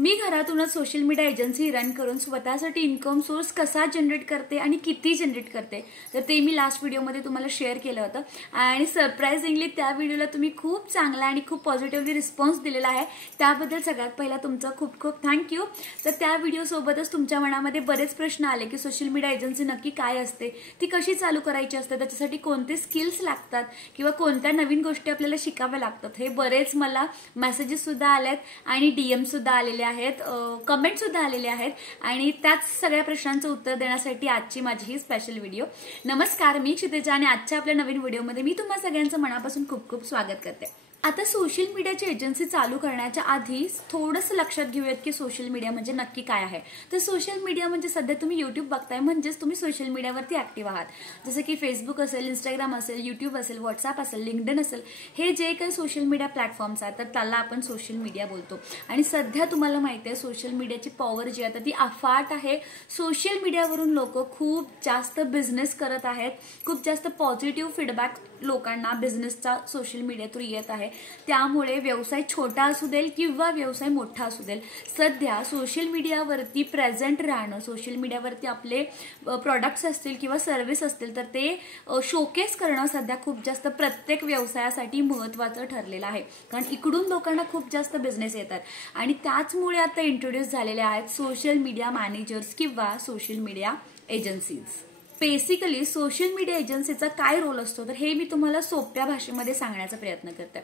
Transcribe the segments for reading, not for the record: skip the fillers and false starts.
मी घरातूनच social media agency run करून स्वतःसाठी इन्कम सोर्स कसा जनरेट करते आणि किती जनरेट करते तर ते मी लास्ट व्हिडिओमध्ये तुम्हाला शेअर केलं होतं आणि सरप्राइझिंगली त्या व्हिडिओला तुम्ही खूप चांगला आणि खूप पॉझिटिव्हली रिस्पॉन्स दिलेला आहे। त्याबद्दल सगळ्यात पहिला तुमचा खूप खूप थँक्यू। तर त्या व्हिडिओ सोबतच तुमच्या मनामध्ये बरेच प्रश्न आले की सोशल मीडिया एजन्सी नक्की काय असते, ती कशी चालू करायची असते, त्याच्यासाठी कोणते स्किल्स लागतात किंवा कोणत्या नवीन गोष्टी आपल्याला शिकाव्या लागतात। हे बरेच मला मेसेजेस सुद्धा आलेत आणि डीएम सुद्धा आलेले आहेत, कमेंट सुद्धा आलेले आहेत आणि त्याच सगळ्या प्रश्नांचं उत्तर देण्यासाठी आजची माझी ही स्पेशल व्हिडिओ। नमस्कार, मी क्षितिजा आणि आजच्या आपल्या नवीन व्हिडिओमध्ये मी तुम्हा सगळ्यांचं मनापासून खूप खूप स्वागत करते। आता सोशल मीडियाची एजन्सी चालू करण्याच्या आधी थोडंसं लक्षात घेऊयात की सोशल मीडिया म्हणजे नक्की काय आहे। तर सोशल मीडिया म्हणजे सध्या तुम्ही यूट्यूब बघताय म्हणजेच तुम्ही सोशल मीडियावरती ऍक्टिव्ह आहात, जसं की फेसबुक असेल, इंस्टाग्राम असेल, यूट्यूब असेल, व्हॉट्सअप असेल, लिंक्डइन असेल, हे जे काही सोशल मीडिया प्लॅटफॉर्म्स आहेत तर त्याला आपण सोशल मीडिया बोलतो। आणि सध्या तुम्हाला माहिती आहे सोशल मीडियाची पॉवर जी आहे ती अफाट आहे। सोशल मीडियावरून लोक खूप जास्त बिझनेस करत आहेत, खूप जास्त पॉझिटिव्ह फीडबॅक लोकांना बिझनेसचा सोशल मीडिया थ्रू येत आहे। त्यामुळे व्यवसाय छोटा असू देल किंवा व्यवसाय मोठा असू देल, सध्या सोशल मीडियावरती प्रेझेंट राहणं, सोशल मीडियावरती आपले प्रॉडक्ट्स असतील किंवा सर्व्हिस असतील तर ते शोकेस करणं सध्या खूप जास्त प्रत्येक व्यवसायासाठी महत्त्वाचं ठरलेलं आहे। कारण इकडून लोकांना खूप जास्त बिझनेस येतात आणि त्याचमुळे आता इंट्रोड्यूस झालेले आहेत सोशल मीडिया मॅनेजर्स किंवा social media agencies. Basically social media एजन्सीचा काय रोल असतो तर हे मी तुम्हाला सोप्या भाषेमध्ये सांगण्याचा प्रयत्न करते।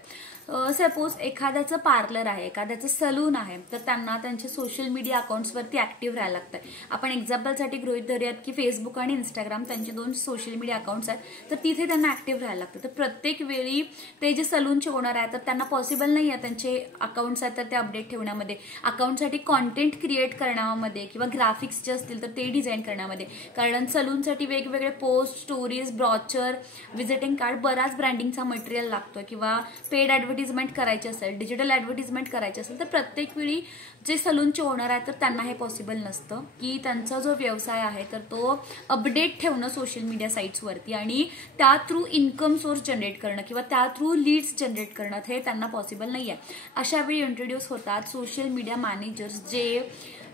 सपोज एखाद्याचं पार्लर आहे, एखाद्याचं सलून आहे, तर त्यांना त्यांच्या सोशल मीडिया अकाउंट्सवरती ऍक्टिव्ह राहायला लागतं। आपण एक्झाम्पलसाठी गृहीत धरूयात की फेसबुक आणि इंस्टाग्राम त्यांचे दोन सोशल मीडिया अकाउंट्स आहेत, तर तिथे त्यांना ऍक्टिव्ह राहायला लागतं। तर प्रत्येक वेळी ते जे सलूनचे ओनर आहेत तर त्यांना पॉसिबल नाही आहे त्यांचे अकाउंट्स आहेत तर ते अपडेट ठेवण्यामध्ये, अकाउंटसाठी कॉन्टेंट क्रिएट करण्यामध्ये किंवा ग्राफिक्स जे असतील तर ते डिझाईन करण्यामध्ये, कारण सलूनसाठी वेगवेगळे post, stories, brochure, visiting card, बराच ब्रँडिंगचा मटेरियल लागतो किंवा पेड ऍडव्हर्टिजमेंट करायची असेल, डिजिटल ऍडव्हर्टिजमेंट करायची असेल तर प्रत्येक वेळी जे सलूनचे ओनर आहेत तर त्यांना हे पॉसिबल नसतं की त्यांचा जो व्यवसाय आहे तर तो अपडेट ठेवणं सोशल मीडिया साईट्सवरती आणि त्या थ्रू इन्कम सोर्स जनरेट करणं किंवा त्या थ्रू लीड्स जनरेट करणं हे त्यांना पॉसिबल नाही आहे। अशा वेळी इंट्रोड्यूस होतात सोशल मीडिया मॅनेजर्स, जे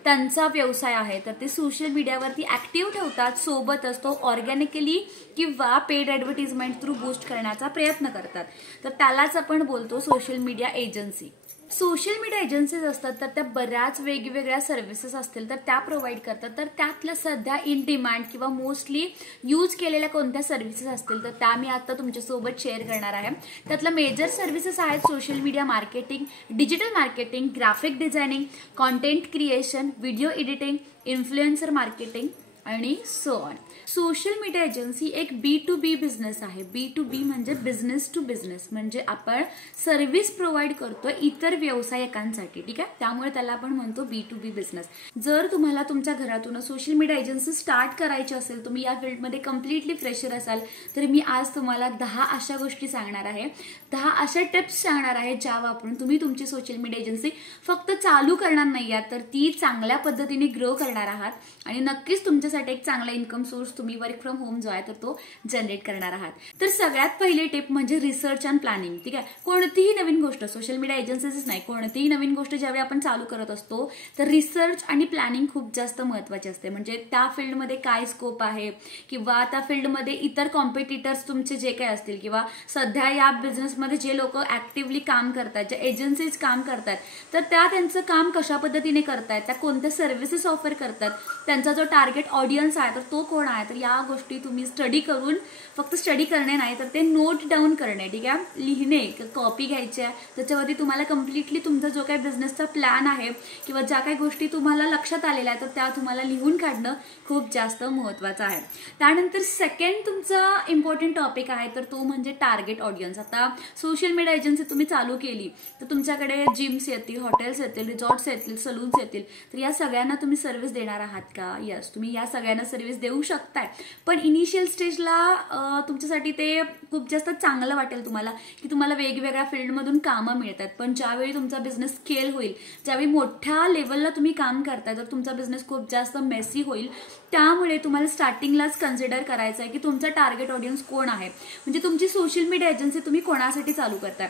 त्यांचा व्यवसाय आहे तर ते सोशल मीडियावरती ऍक्टिव्ह ठेवतात, सोबतच तो ऑर्गॅनिकली किंवा पेड ऍडव्हर्टिजमेंट थ्रू बूस्ट करण्याचा प्रयत्न करतात, तर त्यालाच आपण बोलतो social media agency. Social media agencies असतात तर त्या बऱ्याच वेगवेगळ्या सर्व्हिसेस असतील तर त्या प्रोव्हाइड करतात, तर त्यातल्या सध्या इन डिमांड किंवा मोस्टली यूज केलेल्या कोणत्या सर्व्हिसेस असतील तर त्या मी आता तुमच्यासोबत शेअर करणार आहे। त्यातल्या मेजर सर्व्हिसेस आहेत social media marketing, digital marketing, graphic designing, content creation, video editing, influencer marketing आणि so on. Social media agency एक B2B बिझनेस आहे। B2B म्हणजे बिझनेस टू बिझनेस, म्हणजे आपण सर्व्हिस प्रोव्हाइड करतो इतर व्यावसायिकांसाठी, ठीक आहे, त्यामुळे त्याला आपण म्हणतो B2B बिझनेस। जर तुम्हाला तुमच्या घरातून सोशल मीडिया एजन्सी स्टार्ट करायची असेल, तुम्ही या फील्डमध्ये कम्प्लिटली फ्रेशर असाल, तर मी आज तुम्हाला 10 अशा गोष्टी सांगणार आहे, 10 अशा टिप्स सांगणार आहे ज्या वापरून तुम्ही तुमची सोशल मीडिया एजन्सी फक्त चालू करणार नाही आहात तर ती चांगल्या पद्धतीने ग्रो करणार आहात आणि नक्कीच तुमच्यासाठी एक चांगला इन्कम सोर्स तुम्ही वर्क फ्रॉम होम जो आहे तर तो जनरेट करणार आहात। तर सगळ्यात पहिली टिप म्हणजे रिसर्च अँड प्लॅनिंग, ठीक आहे। कोणतीही नवीन गोष्ट, सोशल मीडिया एजन्सीच नाही, कोणतीही नवीन गोष्ट ज्यावेळी आपण चालू करत असतो तर रिसर्च आणि प्लॅनिंग खूप जास्त महत्त्वाची असते। म्हणजे त्या फील्डमध्ये काय स्कोप आहे किंवा त्या फील्डमध्ये इतर कॉम्पिटिटर्स तुमचे जे काही असतील किंवा सध्या या बिझनेसमध्ये जे लोक ऍक्टिव्हली काम करतात, जे एजन्सीज काम करतात तर त्या त्यांचं काम कशा पद्धतीने करतायत, त्या कोणत्या सर्व्हिसेस ऑफर करतात, त्यांचा जो टार्गेट ऑडियन्स आहे तर तो कोण आहे, तर या गोष्टी तुम्ही स्टडी करून, फक्त स्टडी करणे नाही तर ते नोट डाऊन करणे, ठीक आहे, लिहिणे, कॉपी घ्यायची आहे, त्याच्यावरती तुम्हाला कम्प्लिटली तुमचा जो काही बिझनेसचा प्लॅन आहे किंवा ज्या काही गोष्टी तुम्हाला लक्षात आलेल्या आहेत तर त्या तुम्हाला लिहून काढणं खूप जास्त महत्त्वाचं आहे। त्यानंतर सेकंड तुमचा इम्पॉर्टंट टॉपिक आहे तर तो म्हणजे टार्गेट ऑडियन्स। आता सोशल मीडिया एजन्सी तुम्ही चालू केली तर तुमच्याकडे जिम्स येतील, हॉटेल्स येतील, रिसॉर्ट्स येतील, सलून्स येतील, तर या सगळ्यांना तुम्ही सर्व्हिस देणार आहात का? यस, तुम्ही या सगळ्यांना सर्व्हिस देऊ शकताय, पण इनिशियल स्टेजला तुमच्यासाठी ते खूप जास्त चांगलं वाटेल तुम्हाला की तुम्हाला वेगवेगळ्या फील्डमधून कामं मिळतात, पण ज्यावेळी तुमचा बिझनेस स्केल होईल, ज्यावेळी मोठ्या लेवलला तुम्ही काम करताय तर तुमचा बिझनेस खूप जास्त मेसी होईल। त्यामुळे तुम्हाला स्टार्टिंगलाच कन्सिडर करायचं आहे की तुमचा टार्गेट ऑडियन्स कोण आहे, म्हणजे तुमची सोशल मीडिया एजन्सी तुम्ही कोणासाठी चालू करताय।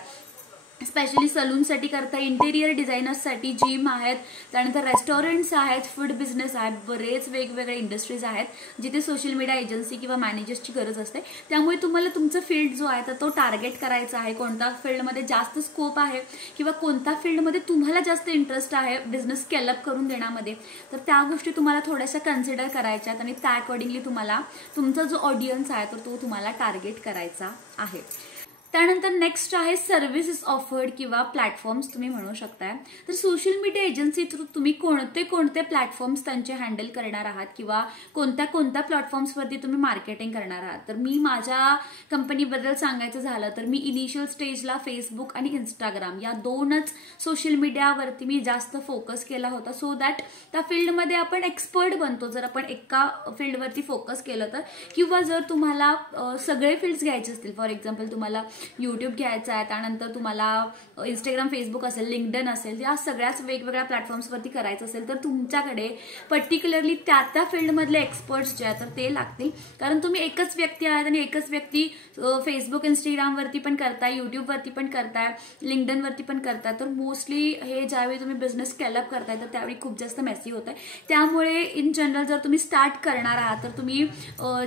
स्पेशली सलूनसाठी करता, इंटेरियर डिझायनर्ससाठी जिम आहेत, त्यानंतर रेस्टॉरंट्स आहेत, फूड बिझनेस आहेत, बरेच वेगवेगळे इंडस्ट्रीज आहेत जिथे सोशल मीडिया एजन्सी किंवा मॅनेजर्सची गरज असते. त्यामुळे तुम्हाला तुमचं फील्ड जो आहे तर तो टार्गेट करायचा आहे. कोणत्या फील्डमध्ये जास्त स्कोप आहे किंवा कोणत्या फील्डमध्ये तुम्हाला जास्त इंटरेस्ट आहे बिझनेस स्केलअप करून देण्यामध्ये, तर त्या गोष्टी तुम्हाला थोड्याशा कन्सिडर करायच्यात आणि त्या अकॉर्डिंगली तुम्हाला तुमचा जो ऑडियन्स आहे तर तो तुम्हाला टार्गेट करायचा आहे. त्यानंतर नेक्स्ट आहे सर्व्हिसेस ऑफर्ड किंवा प्लॅटफॉर्म्स तुम्ही म्हणू शकताय. तर सोशल मीडिया एजन्सी थ्रू तुम्ही कोणते प्लॅटफॉर्म्स त्यांचे हँडल करणार आहात किंवा कोणत्या प्लॅटफॉर्म्सवरती तुम्ही मार्केटिंग करणार आहात. तर मी माझ्या कंपनीबद्दल सांगायचं झालं तर मी इनिशियल स्टेजला फेसबुक आणि इंस्टाग्राम या 2च सोशल मीडियावरती मी जास्त फोकस केला होता, सो दॅट त्या फील्डमध्ये आपण एक्सपर्ट बनतो जर आपण एका फील्डवरती फोकस केलं तर. किंवा जर तुम्हाला सगळे फील्ड्स घ्यायचे असतील, फॉर एक्झाम्पल तुम्हाला यूट्यूब घ्यायचं आहे, त्यानंतर तुम्हाला इंस्टाग्राम, फेसबुक असेल, लिंक्डइन असेल, या सगळ्याच वेगवेगळ्या प्लॅटफॉर्म्सवरती करायचं असेल तर तुमच्याकडे पर्टिक्युलरली त्या फील्डमधले एक्सपर्ट्स जे आहेत तर ते लागतील. कारण तुम्ही एकच व्यक्ती आहात आणि एकच व्यक्ती फेसबुक, इंस्टाग्रामवरती पण करताय, युट्यूबवरती पण करताय, लिंक्डइनवरती पण करताय. तर मोस्टली हे ज्यावेळी तुम्ही बिझनेस स्केलअप करताय तर त्यावेळी खूप जास्त मेसी होत आहे. त्यामुळे इन जनरल जर तुम्ही स्टार्ट करणार आहात तर तुम्ही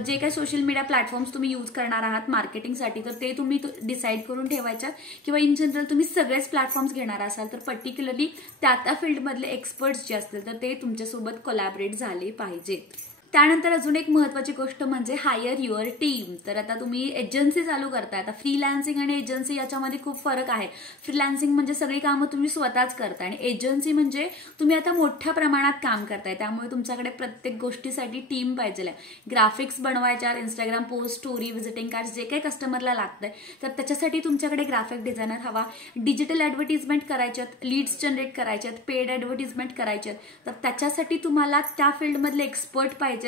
जे काही सोशल मीडिया प्लॅटफॉर्म्स तुम्ही यूज करणार आहात मार्केटिंगसाठी तर ते तुम्ही डिसाईड करून ठेवायच्या. किंवा इन जनरल तुम्ही सगळेच प्लॅटफॉर्म्स घेणार असाल तर पर्टिक्युलरली त्या फील्डमधले एक्सपर्ट्स जे असतील तर ते तुमच्यासोबत कोलॅबरेट झाले पाहिजेत. त्यानंतर अजून एक महत्त्वाची गोष्ट म्हणजे हायर युअर टीम. तर आता तुम्ही एजन्सी चालू करताय. आता फ्रीलान्सिंग आणि एजन्सी याच्यामध्ये खूप फरक आहे. फ्रीलान्सिंग म्हणजे सगळी कामं तुम्ही स्वतःच करताय आणि एजन्सी म्हणजे तुम्ही आता मोठ्या प्रमाणात काम करताय, त्यामुळे तुमच्याकडे प्रत्येक गोष्टीसाठी टीम पाहिजे. ग्राफिक्स बनवायच्या, Instagram post, story, visiting card जे काही कस्टमरला लागतंय तर त्याच्यासाठी तुमच्याकडे ग्राफिक डिझायनर हवा. डिजिटल ऍडव्हर्टिजमेंट करायच्यात, लीड्स जनरेट करायच्यात, पेड ऍडव्हर्टिजमेंट करायच्यात, तर त्याच्यासाठी तुम्हाला त्या फील्डमधले एक्सपर्ट पाहिजे.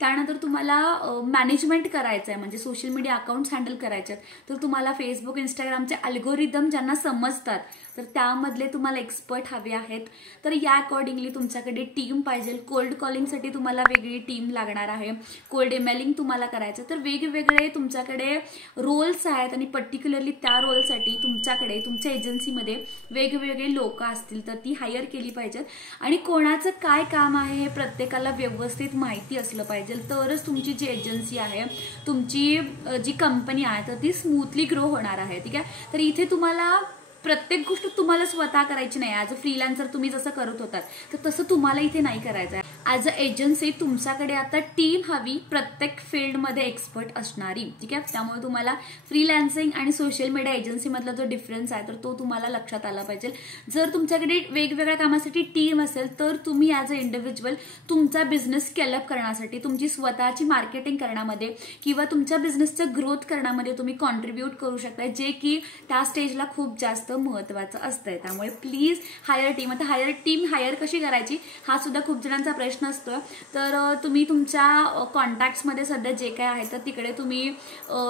त्यानंतर तुम्हाला मॅनेजमेंट करायचं आहे म्हणजे सोशल मीडिया अकाउंट्स हँडल करायचे तर तुम्हाला फेसबुक, इंस्टाग्रामचे अल्गोरिदम ज्यांना समजतात तर त्यामधले तुम्हाला एक्सपर्ट हवे आहेत. तर या अकॉर्डिंगली तुमच्याकडे टीम पाहिजे. कोल्ड कॉलिंगसाठी तुम्हाला वेगळी टीम लागणार आहे, कोल्ड इमेलिंग तुम्हाला करायचं. तर वेगवेगळे तुमच्याकडे रोल्स आहेत आणि पर्टिक्युलरली त्या रोलसाठी तुमच्याकडे तुमच्या एजन्सीमध्ये वेगवेगळे लोक असतील तर ती हायर केली पाहिजेत. आणि कोणाचं काय काम आहे हे प्रत्येकाला व्यवस्थित माहिती असलं पाहिजे, तरच तुमची जी एजन्सी आहे, तुमची जी कंपनी आहे तर ती स्मूथली ग्रो होणार आहे. ठीक आहे. तर इथे तुम्हाला प्रत्येक गोष्ट तुम्हाला स्वतः करायची नाही. ॲज अ फ्रीलान्सर तुम्ही जसं करत होतात तर तसं तुम्हाला इथे नाही करायचं आहे. ॲज अ एजन्सी तुमच्याकडे आता टीम हवी, प्रत्येक फील्डमध्ये एक्सपर्ट असणारी. ठीक आहे. त्यामुळे तुम्हाला फ्रीलान्सिंग आणि सोशल मीडिया एजन्सीमधला जो डिफरन्स आहे तर तो तुम्हाला लक्षात आला पाहिजे. जर तुमच्याकडे वेगवेगळ्या कामासाठी टीम असेल तर तुम्ही ॲज अ इंडिव्हिज्युअल तुमचा बिझनेस स्केलअप करण्यासाठी, तुमची स्वतःची मार्केटिंग करण्यामध्ये किंवा तुमच्या बिझनेसचं ग्रोथ करण्यामध्ये तुम्ही कॉन्ट्रीब्यूट करू शकता, जे की त्या स्टेजला खूप जास्त महत्वाचं असतंय. त्यामुळे प्लीज हायर टीम. आता हायर टीम हायर कशी करायची हा सुद्धा खूप जणांचा प्रश्न असतो. तर तुम्ही तुमच्या कॉन्टॅक्ट्समध्ये सध्या जे काय आहे तर तिकडे तुम्ही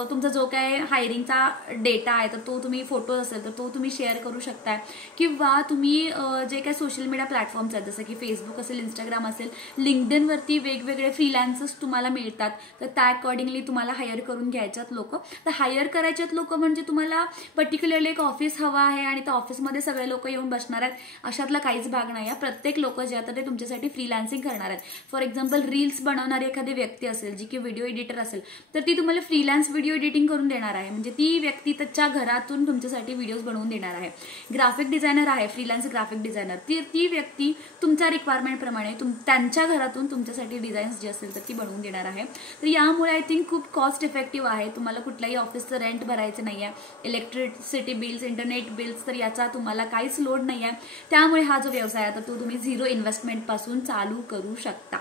तुमचा जो काय हायरिंगचा डेटा आहे तर तो तुम्ही, फोटो असेल तर तो तुम्ही शेअर करू शकताय. किंवा तुम्ही जे काय सोशल मीडिया प्लॅटफॉर्म्स आहेत जसं की फेसबुक असेल, इंस्टाग्राम असेल, लिंक्डइनवरती वेगवेगळे फ्रीलान्सर्स तुम्हाला मिळतात तर त्या अकॉर्डिंगली तुम्हाला हायर करून घ्यायच्यात लोक. तर हायर करायच्यात लोक म्हणजे तुम्हाला पर्टिक्युलरली एक ऑफिस हवा आहे आणि त्या ऑफिसमध्ये सगळे लोक येऊन बसणार आहेत अशातला काहीच भाग नाही आहे. प्रत्येक लोक जे आहेत ते तुमच्यासाठी फ्रीलान्सिंग करणार आहेत. फॉर एक्झाम्पल रील्स बनवणारी एखादी व्यक्ती असेल जी की व्हिडिओ एडिटर असेल तर ती तुम्हाला फ्रीलान्स व्हिडिओ एडिटिंग करून देणार आहे. म्हणजे ती व्यक्ती त्याच्या घरातून तुमच्यासाठी व्हिडिओज बनवून देणार आहे. ग्राफिक डिझायनर आहे, फ्रीलान्स ग्राफिक डिझायनर, ती व्यक्ती तुमच्या रिक्वायरमेंट प्रमाणे त्यांच्या घरातून तुमच्यासाठी डिझाईन्स जी असेल तर ती बनवून देणार आहे. तर यामुळे आय थिंक खूप कॉस्ट इफेक्टिव्ह आहे. तुम्हाला कुठल्याही ऑफिसचं रेंट भरायचं नाही आहे, इलेक्ट्रिसिटी बिल्स, इंटरनेट बिल्स, तर याचा तुम्हाला काहीच लोड नाही आहे. त्यामुळे हा जो व्यवसाय आहे तो तुम्ही झिरो इन्व्हेस्टमेंट पासून चालू करू शकता.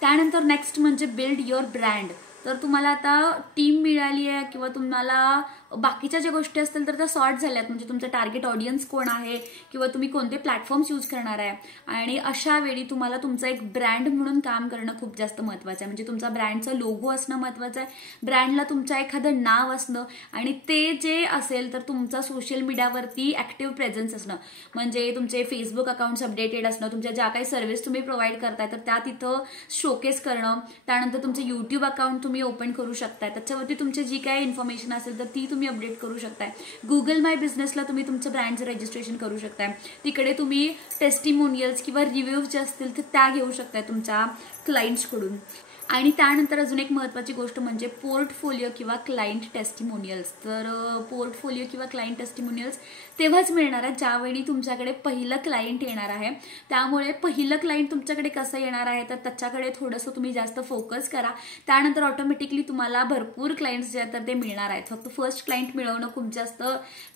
त्यानंतर नेक्स्ट म्हणजे बिल्ड युअर ब्रँड. तर तुम्हाला आता टीम मिळाली आहे किंवा तुम्हाला बाकीच्या ज्या गोष्टी असतील तर त्या सॉर्ट झाल्यात, म्हणजे तुमचं टार्गेट ऑडियन्स कोण आहे किंवा तुम्ही कोणते प्लॅटफॉर्म्स यूज करणार आहे. आणि अशा वेळी तुम्हाला तुमचा एक ब्रँड म्हणून काम करणं खूप जास्त महत्त्वाचं आहे. म्हणजे तुमचा ब्रँडचं लोगो असणं महत्त्वाचं आहे, ब्रँडला तुमचं एखादं नाव असणं आणि ते जे असेल तर तुमचा सोशल मीडियावरती ऍक्टिव्ह प्रेझेन्स असणं. म्हणजे तुमचे फेसबुक अकाउंट्स अपडेटेड असणं, तुमच्या ज्या काही सर्व्हिस तुम्ही प्रोव्हाइड करताय तर त्या तिथं शोकेस करणं. त्यानंतर तुमचं युट्यूब अकाउंट तुम्ही ओपन करू शकताय, त्याच्यावरती तुमची जी काही इन्फॉर्मेशन असेल तर ती तुम्ही तुम्ही अपडेट करू शकताय. गुगल माय बिझनेसला तुम्ही तुमचं ब्रँडचं रजिस्ट्रेशन करू शकताय. तिकडे तुम्ही टेस्टिमोनियल्स किंवा रिव्ह्यूज जे असतील तर त्या घेऊ शकताय तुमच्या क्लायंट्सकडून. आणि त्यानंतर अजून एक महत्त्वाची गोष्ट म्हणजे पोर्टफोलिओ किंवा क्लायंट टेस्टिमोनियल्स. तर पोर्टफोलिओ किंवा क्लायंट टेस्टिमोनियल्स तेव्हाच मिळणार आहे ज्यावेळी तुमच्याकडे पहिलं क्लायंट येणार आहे. त्यामुळे पहिलं क्लायंट तुमच्याकडे कसं येणार आहे तर त्याच्याकडे थोडंसं तुम्ही जास्त फोकस करा. त्यानंतर ऑटोमॅटिकली तुम्हाला भरपूर क्लायंट्स जे आहेत तर ते मिळणार आहेत. फक्त फर्स्ट क्लायंट मिळवणं खूप जास्त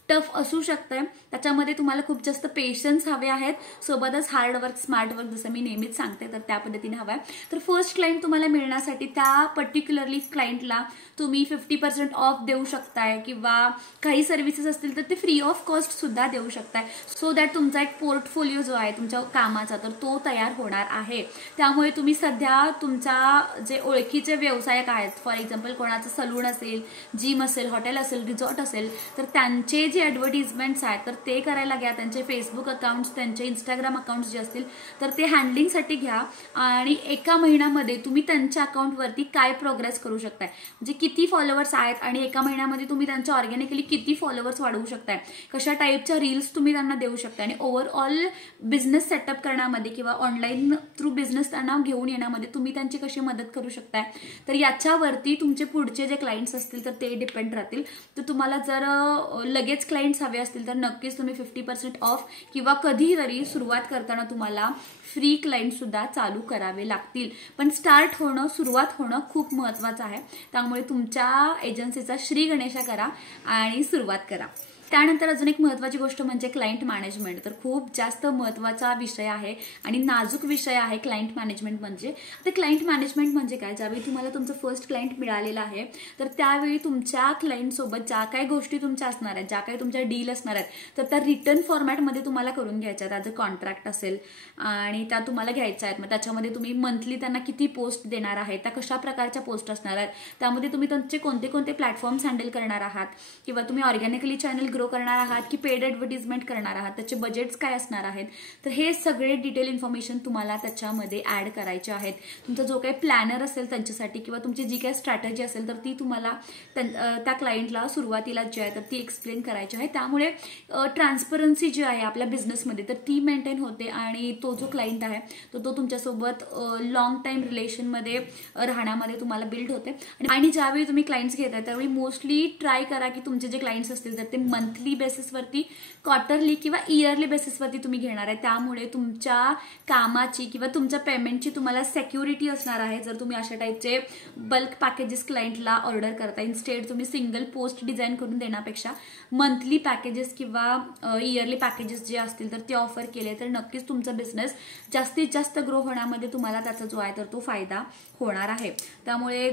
टफ असू शकतं. त्याच्यामध्ये तुम्हाला खूप जास्त पेशन्स हवे आहेत, सोबतच हार्डवर्क स्मार्ट वर्क जसं मी नेहमीच सांगते तर त्या पद्धतीने हवं आहे. तर फर्स्ट क्लायंट तुम्हाला मिळण्यासाठी त्या पर्टिक्युलरली क्लायंटला तुम्ही 50% ऑफ देऊ शकताय किंवा काही सर्व्हिसेस असतील तर ते फ्री ऑफ कॉस्ट सुद्धा देऊ शकताय. सो दॅट तुमचा एक पोर्टफोलिओ जो आहे तुमच्या कामाचा तर तो तयार होणार आहे. त्यामुळे तुम्ही सध्या तुमच्या जे ओळखीचे व्यावसायिक आहेत, फॉर एक्झाम्पल कोणाचं सलून असेल, जिम असेल, हॉटेल असेल, रिसॉर्ट असेल, तर त्यांचे जे ॲडव्हर्टिजमेंट्स आहेत तर ते करायला घ्या. त्यांचे फेसबुक अकाउंट्स, त्यांचे इंस्टाग्राम अकाउंट्स जे असतील तर ते हँडलिंगसाठी घ्या. आणि एका महिन्यामध्ये तुम्ही त्यांच्या अकाउंटवरती काय प्रोग्रेस करू शकताय, म्हणजे किती फॉलोअर्स आहेत आणि एका महिन्यामध्ये तुम्ही त्यांच्या ऑर्गॅनिकली किती फॉलोअर्स वाढवू शकताय, कशा टाईपच्या रील्स तुम्ही त्यांना देऊ शकताय आणि ओव्हरऑल बिझनेस सेटअप करण्यामध्ये किंवा ऑनलाईन थ्रू बिझनेस त्यांना घेऊन येण्यामध्ये तुम्ही त्यांची कशी मदत करू शकताय. तर याच्यावरती तुमचे पुढचे जे क्लायंट्स असतील तर ते डिपेंड राहतील. तर तुम्हाला जर लगेच क्लायंट्स हवे असतील तर नक्कीच तुम्ही 50% ऑफ किंवा कधीतरी सुरुवात करताना तुम्हाला फ्री क्लायंट सुद्धा चालू करावे लागतील. पण स्टार्ट होणं, सुरुवात होणं खूप महत्त्वाचं आहे. त्यामुळे तुमच्या एजन्सीचा श्री गणेशा करा आणि सुरुवात करा. त्यानंतर अजून एक महत्त्वाची गोष्ट म्हणजे क्लायंट मॅनेजमेंट. तर खूप जास्त महत्त्वाचा विषय आहे आणि नाजूक विषय आहे क्लायंट मॅनेजमेंट म्हणजे. आता क्लायंट मॅनेजमेंट म्हणजे काय, ज्यावेळी तुम्हाला तुमचं फर्स्ट क्लायंट मिळालेलं आहे तर त्यावेळी तुमच्या क्लायंटसोबत ज्या काही गोष्टी तुमच्या असणार आहेत, ज्या काही तुमच्या डील असणार आहेत तर त्या रिटर्न फॉर्मॅटमध्ये तुम्हाला करून घ्यायच्या आहेत. ॲज अ कॉन्ट्रॅक्ट असेल आणि त्या तुम्हाला घ्यायच्या आहेत. मग त्याच्यामध्ये तुम्ही मंथली त्यांना किती पोस्ट देणार आहे, त्या कशा प्रकारच्या पोस्ट असणार आहेत, त्यामध्ये तुम्ही त्यांचे कोणते कोणते प्लॅटफॉर्म्स हँडल करणार आहात किंवा तुम्ही ऑर्गॅनिकली चॅनल ग्रो करणार आहात की पेड ॲडव्हर्टिजमेंट करणार आहात, त्याचे बजेट्स काय असणार आहेत. तर हे सगळे डिटेल इन्फॉर्मेशन तुम्हाला त्याच्यामध्ये ॲड करायचे आहेत. तुमचा जो काही प्लॅनर असेल त्यांच्यासाठी किंवा तुमची जी काही स्ट्रॅटेजी असेल तर ती तुम्हाला त्या क्लायंटला सुरुवातीला जी आहे तर ती एक्सप्लेन करायची आहे. त्यामुळे ट्रान्सपरन्सी जी आहे आपल्या बिझनेसमध्ये तर ती मेंटेन होते आणि तो जो क्लायंट आहे तो तुमच्यासोबत लॉंग टाईम रिलेशनमध्ये राहण्यामध्ये तुम्हाला बिल्ड होते. आणि ज्यावेळी तुम्ही क्लायंट्स घेताय त्यावेळी मोस्टली ट्राय करा की तुमचे जे क्लायंट्स असतील तर ते मंथली बेसिसवरती, क्वार्टरली किंवा इयरली बेसिसवरती तुम्ही घेणार आहे. त्यामुळे तुमच्या कामाची किंवा तुमच्या पेमेंटची तुम्हाला सेक्युरिटी असणार आहे. जर तुम्ही अशा टाईपचे बल्क पॅकेजेस क्लायंटला ऑर्डर करता, इन्स्टेड तुम्ही सिंगल पोस्ट डिझाईन करून देण्यापेक्षा मंथली पॅकेजेस किंवा इयरली पॅकेजेस जे असतील तर ते ऑफर केले तर नक्कीच तुमचा बिझनेस जास्तीत जास्त ग्रो होण्यामध्ये तुम्हाला त्याचा जो आहे तर तो फायदा होणार आहे. त्यामुळे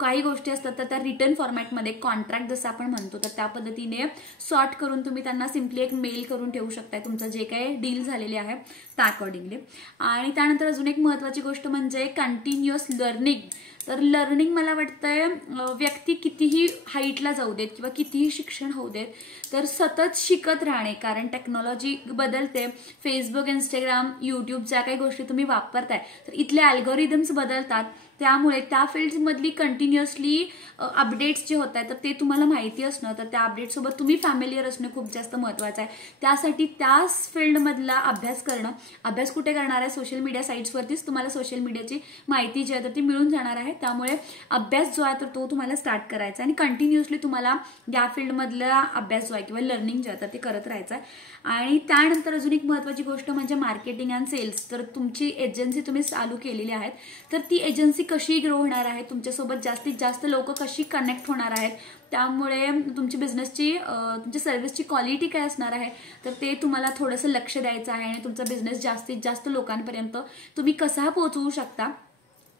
काही गोष्टी असतात तर त्या रिटर्न फॉर्मॅटमध्ये कॉन्ट्रॅक्ट जसं आपण म्हणतो तर त्या पद्धतीने सॉर्ट करून तुम्ही त्यांना सिम्पली एक मेल करून ठेवू शकताय तुमचं जे काही डील झालेले आहे त्या अकॉर्डिंगली. आणि त्यानंतर अजून एक महत्त्वाची गोष्ट म्हणजे कंटिन्युअस लर्निंग. तर लर्निंग मला वाटतंय व्यक्ती कितीही हाईटला जाऊ देत किंवा कितीही शिक्षण होऊ देत तर सतत शिकत राहणे, कारण टेक्नॉलॉजी बदलते. फेसबुक, इंस्टाग्राम, यूट्यूब ज्या काही गोष्टी तुम्ही वापरताय तर इथले अल्गोरिदम्स बदलतात. त्यामुळे त्या फील्ड्समधली कंटिन्युअसली अपडेट्स जे होत आहेत तर ते तुम्हाला माहिती असणं, तर त्या अपडेटसोबत तुम्ही फॅमिलियर असणं खूप जास्त महत्त्वाचं आहे. त्यासाठी त्याच फील्डमधला अभ्यास करणं. अभ्यास कुठे करणार आहे, सोशल मीडिया साईट्सवरतीच तुम्हाला सोशल मीडियाची माहिती जी आहे तर ती मिळून जाणार आहे. त्यामुळे अभ्यास जो आहे तर तो तुम्हाला स्टार्ट करायचा आणि कंटिन्युअसली तुम्हाला या फील्डमधला अभ्यास जो आहे किंवा लर्निंग जे आहे तर ते करत राहायचं आहे. आणि त्यानंतर अजून एक महत्त्वाची गोष्ट म्हणजे मार्केटिंग अँड सेल्स. तर तुमची एजन्सी तुम्ही चालू केलेली आहेत तर ती एजन्सी कशी ग्रो होणार आहे, तुमच्यासोबत जास्तीत जास्त लोक कशी कनेक्ट होणार आहेत, त्यामुळे तुमची बिझनेसची तुमच्या सर्व्हिसची क्वालिटी काय असणार आहे तर ते तुम्हाला थोडंसं लक्ष द्यायचं आहे. आणि तुमचा बिझनेस जास्तीत जास्त लोकांपर्यंत तुम्ही कसा पोहोचवू शकता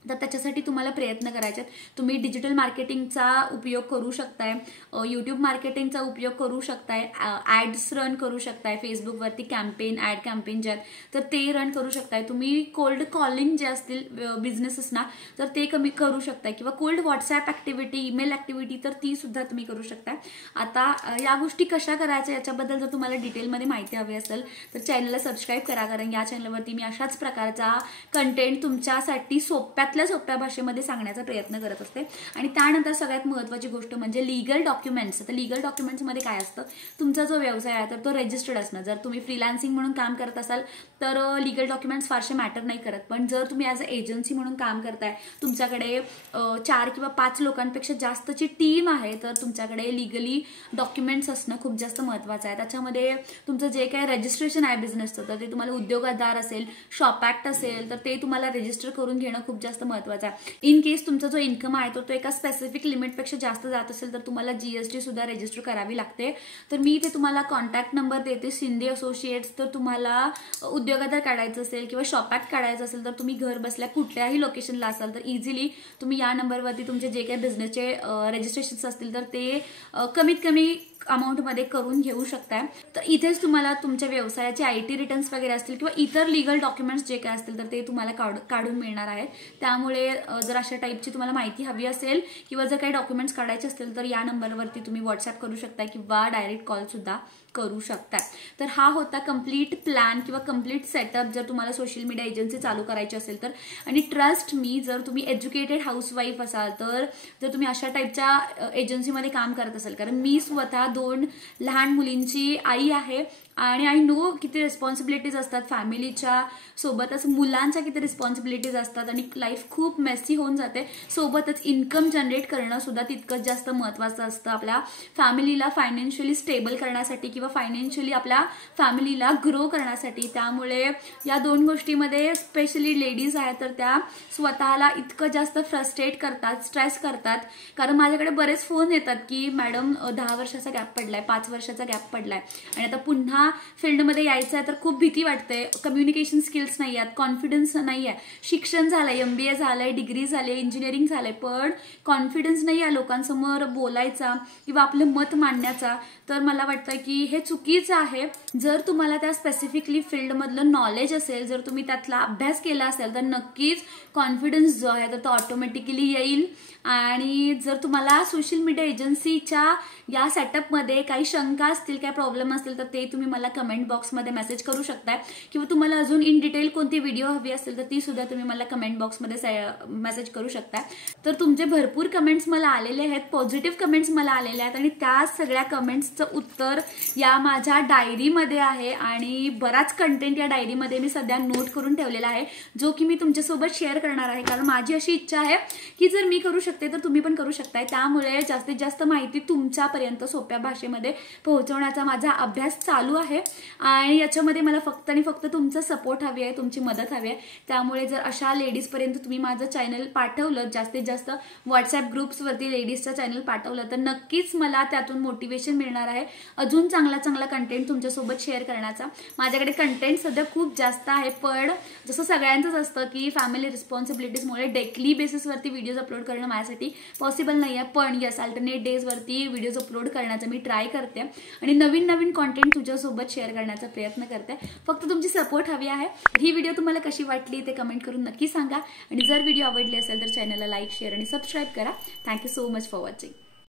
तर त्याच्यासाठी तुम्हाला प्रयत्न करायचे आहेत. तुम्ही डिजिटल मार्केटिंगचा उपयोग करू शकताय, यूट्यूब मार्केटिंगचा उपयोग करू शकताय, ॲड्स रन करू शकताय, फेसबुकवरती कॅम्पेन, ॲड कॅम्पेन जे आहेत तर ते रन करू शकताय. तुम्ही कोल्ड कॉलिंग जे असतील बिझनेसेसना तर ते कमी करू शकताय किंवा cold WhatsApp activity, email activity तर ती सुद्धा तुम्ही करू शकताय. आता या गोष्टी कशा करायच्या याच्याबद्दल जर तुम्हाला डिटेलमध्ये माहिती हवी असेल तर चॅनलला सबस्क्राईब करा, कारण या चॅनलवरती मी अशाच प्रकारचा कंटेंट तुमच्यासाठी सोप्यात सोप्यातल्या सोप्या भाषेमध्ये सांगण्याचा प्रयत्न करत असते. आणि त्यानंतर सगळ्यात महत्त्वाची गोष्ट म्हणजे लीगल डॉक्युमेंट्स. तर लीगल डॉक्युमेंट्समध्ये काय असतं, तुमचा जो व्यवसाय आहे तर तो रजिस्टर्ड असणं. जर तुम्ही फ्रीलान्सिंग म्हणून काम करत असाल तर लीगल डॉक्युमेंट्स फारसे मॅटर नाही करत. पण जर तुम्ही ॲज अ एजन्सी म्हणून काम करताय, तुमच्याकडे 4 किंवा 5 लोकांपेक्षा जास्तची टीम आहे, तर तुमच्याकडे लीगली डॉक्युमेंट्स असणं खूप जास्त महत्त्वाचं आहे. त्याच्यामध्ये तुमचं जे काही रजिस्ट्रेशन आहे बिझनेसचं, तर ते तुम्हाला उद्योगदार असेल, शॉप ॲक्ट असेल, तर ते तुम्हाला रजिस्टर करून घेणं खूप जास्त महत्त्वाचं आहे. इन केस तुमचा जो इन्कम आहे तो एका स्पेसिफिक लिमिटपेक्षा जास्त जात असेल तर तुम्हाला GST सुद्धा रजिस्टर करावी लागते. तर मी इथे तुम्हाला कॉन्टॅक्ट नंबर देते, शिंदे असोसिएट्स. तर तुम्हाला उद्योगदार काढायचं असेल किंवा शॉप ॲक्ट काढायचं असेल तर तुम्ही घर बसल्या कुठल्याही लोकेशनला असाल तर इझिली तुम्ही या नंबरवरती तुमचे जे काही बिझनेसचे रजिस्ट्रेशन्स असतील तर ते कमीत कमी अमाऊंटमध्ये करून घेऊ शकताय. तर इथेच तुम्हाला तुमच्या व्यवसायाचे IT रिटर्न्स वगैरे असतील किंवा इतर लीगल डॉक्युमेंट्स जे काय असतील तर ते तुम्हाला काढून मिळणार आहेत. त्यामुळे जर अशा टाईपची तुम्हाला माहिती हवी असेल किंवा जर काही डॉक्युमेंट्स काढायचे असतील तर या नंबरवरती तुम्ही व्हॉट्सअप करू शकता किंवा डायरेक्ट कॉल सुद्धा करू शकता. तर हा होता कम्प्लीट प्लॅन किंवा कम्प्लीट सेटअप जर तुम्हाला सोशल मीडिया एजन्सी चालू करायची असेल तर. आणि ट्रस्ट मी, जर तुम्ही एज्युकेटेड हाऊसवाईफ असाल तर जर तुम्ही अशा टाईपच्या एजन्सीमध्ये काम करत असाल, कारण मी स्वतः 2 लहान मुलींची आई आहे आणि आय नो किती रिस्पॉन्सिबिलिटीज असतात फॅमिलीच्या, सोबतच मुलांच्या किती रिस्पॉन्सिबिलिटीज असतात आणि लाईफ खूप मेसी होऊन जाते. सोबतच इन्कम जनरेट करणं सुद्धा तितकंच जास्त महत्त्वाचं असतं आपल्या फॅमिलीला फायनान्शियली स्टेबल करण्यासाठी किंवा फायनान्शियली आपल्या फॅमिलीला ग्रो करण्यासाठी. त्यामुळे या 2 गोष्टीमध्ये स्पेशली लेडीज आहेत तर त्या स्वतःला इतकं जास्त फ्रस्ट्रेट करतात, स्ट्रेस करतात. कारण माझ्याकडे बरेच फोन येतात की मॅडम 10 वर्षाचा गॅप पडलाय, 5 वर्षाचा गॅप पडलाय आणि आता पुन्हा फील्डमध्ये यायचं आहे तर खूप भीती वाटते, कम्युनिकेशन स्किल्स नाही आहेत, कॉन्फिडन्स नाही आहे, शिक्षण झालंय, MBA झालंय, डिग्री झाली, इंजिनिअरिंग झालंय, पण कॉन्फिडन्स नाही आहे लोकांसमोर बोलायचा किंवा आपलं मत मांडण्याचा. तर मला वाटतं की हे चुकीचं आहे. जर तुम्हाला त्या स्पेसिफिकली फील्डमधलं नॉलेज असेल, जर तुम्ही त्यातला अभ्यास केला असेल तर नक्कीच कॉन्फिडन्स जो आहे तर तो ऑटोमॅटिकली येईल. आणि जर तुम्हाला सोशल मीडिया एजन्सीच्या या सेटअपमध्ये काही शंका असतील, काही प्रॉब्लेम असतील तर ते तुम्ही मला कमेंट बॉक्समध्ये मेसेज करू शकताय किंवा तुम्हाला अजून इन डिटेल कोणती व्हिडिओ हवी असेल तर ती सुद्धा तुम्ही मला कमेंट बॉक्समध्ये मेसेज करू शकताय. तर तुमचे भरपूर कमेंट्स मला आलेले आहेत, पॉझिटिव्ह कमेंट्स मला आलेले आहेत आणि त्या सगळ्या कमेंट्सचं उत्तर या माझ्या डायरीमध्ये आहे आणि बराच कंटेंट या डायरीमध्ये मी सध्या नोट करून ठेवलेला आहे जो की मी तुमच्यासोबत शेअर करणार आहे. कारण माझी अशी इच्छा आहे की जर मी करू शकते तर तुम्ही पण करू शकताय. त्यामुळे जास्तीत जास्त माहिती तुमच्यापर्यंत सोप्या भाषेमध्ये पोहोचवण्याचा माझा अभ्यास चालू आहे आणि याच्यामध्ये मला फक्त आणि फक्त तुमचा सपोर्ट हवी आहे, तुमची मदत हवी आहे. त्यामुळे जर अशा लेडीजपर्यंत तुम्ही माझं चॅनल पाठवलं, जास्तीत जास्त व्हॉट्सअप ग्रुप्सवरती लेडीजचं चॅनल पाठवलं तर नक्कीच मला त्यातून मोटिवेशन मिळणार आहे अजून चांगला कंटेंट तुमच्यासोबत शेअर करण्याचा. माझ्याकडे कंटेंट सध्या खूप जास्त आहे, पण जसं सगळ्यांचंच असतं की फॅमिली रिस्पॉन्सिबिलिटीजमुळे डेली बेसिसवरती व्हिडिओज अपलोड करणं माझ्यासाठी पॉसिबल नाही आहे. पण यस, अल्टरनेट डेजवरती व्हिडिओज अपलोड करण्याचा मी ट्राय करते आणि नवीन कॉन्टेंट तुझ्यासोबत शेअर करण्याचा प्रयत्न करते. फक्त तुमची सपोर्ट हवी आहे. ही व्हिडिओ तुम्हाला कशी वाटली ते कमेंट करून नक्की सांगा आणि जर व्हिडिओ आवडली असेल तर चॅनलला लाईक, शेअर आणि सबस्क्राईब करा. Thank you so much for watching.